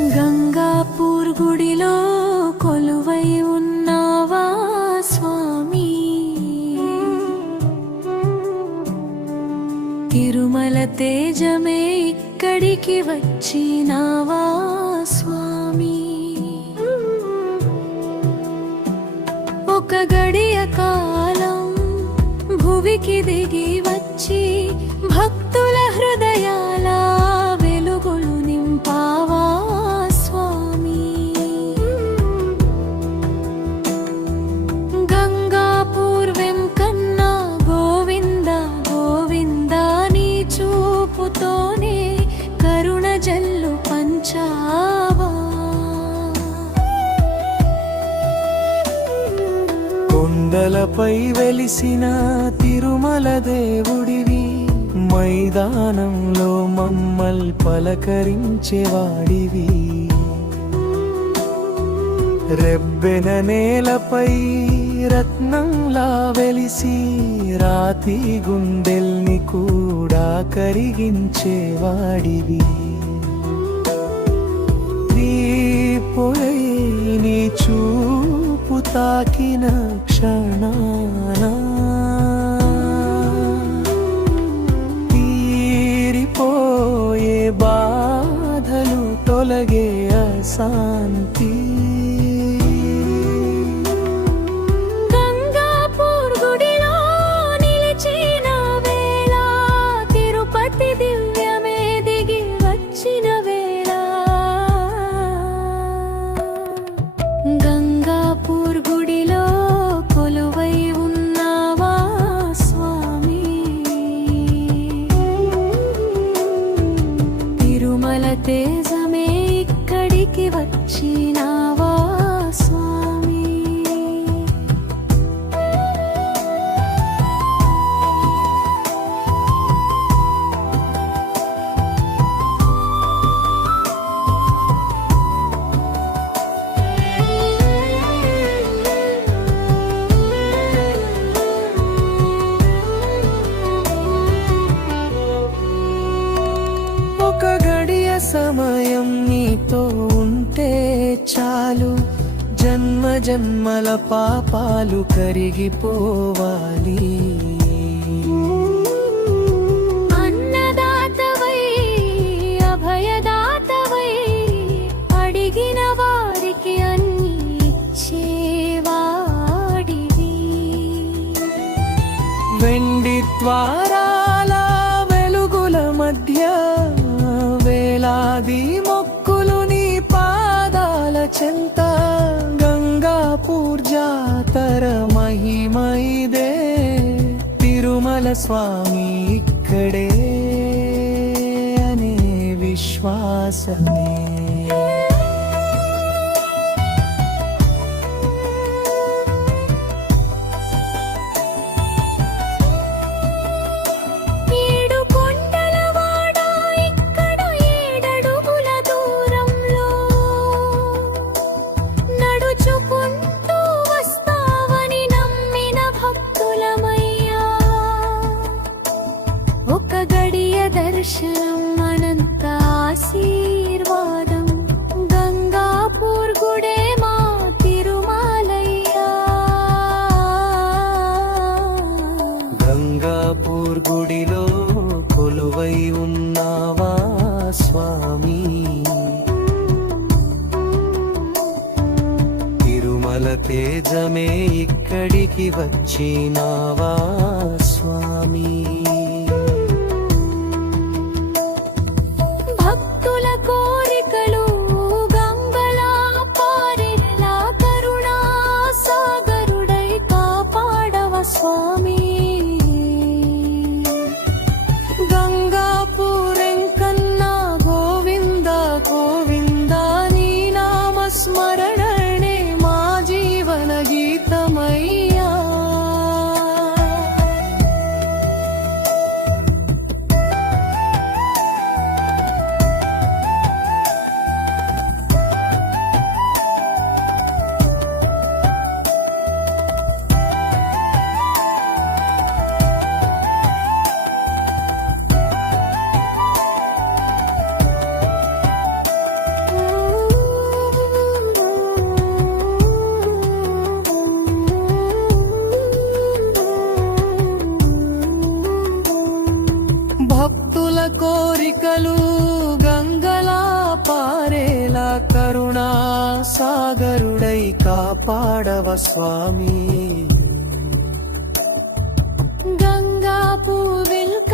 గంగాపూర్ గుడిలో కొలువై ఉన్నావా స్వామి? తిరుమల తేజమే ఇక్కడికి వచ్చినావా స్వామి? ఒక గడియ కాలం భువికి దిగి వచ్చి కొండలపై వెలిసిన తిరుమల దేవుడివి మైదానంలో మమ్మల్ పలకరించేవాడివి రెబ్బెన నేలపై రత్నంలా వెలిసి రాతి గుండెల్ని కూడా కరిగించేవాడివి దీపోయై నీ చూపు తాకిన క్షణాన తీరిపోయే బాధలు తొలగే అశాంతి. సమయం నీతో ఉంటే చాలు. జన్మ జన్మల పాపాలు కరిగిపోవాలి. అన్నదాతవై అభయదాతవై అడిగిన వారికి అన్ని ఇచ్చేవాడివి వెండి తిరుమల స్వామి ఇక్కడే అనే స్వామి. తిరుమల తేజమే ఇక్కడికి వచ్చినావా స్వామి? காரணம் సాగరుడై కాపాడవ స్వామి. గంగా పూవిల్